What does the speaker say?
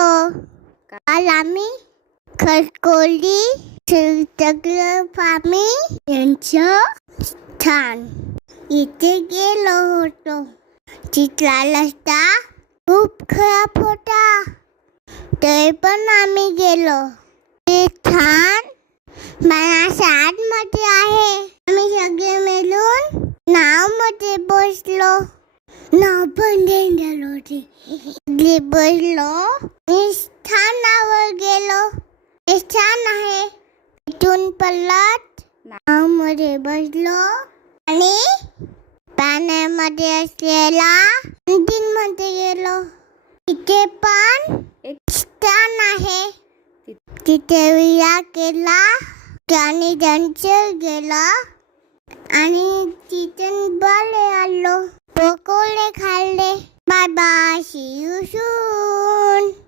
गेलो. काल आम्ही खरकोली सगळं फामी यांचं छान इथे गेलो होतो. तिथला रस्ता खूप खराब होता. तरी पण आम्ही गेलो. ते छान मला मध्ये आहे. आम्ही सगळे मिळून नाव मध्ये बसलो. नाव पण डेंजर होती. बसलो स्थानावर गेलो. हे छान आहे. इथून पलट नाव मध्ये बसलो आणि पाण्यामध्ये असलेला मध्ये गेलो. तिथे पण एक स्थान आहे. तिथे विरा केला. त्याने त्यांचं गेला आणि तिथून बाले आलो. पकोडे खाल्ले. Bye bye. See you soon.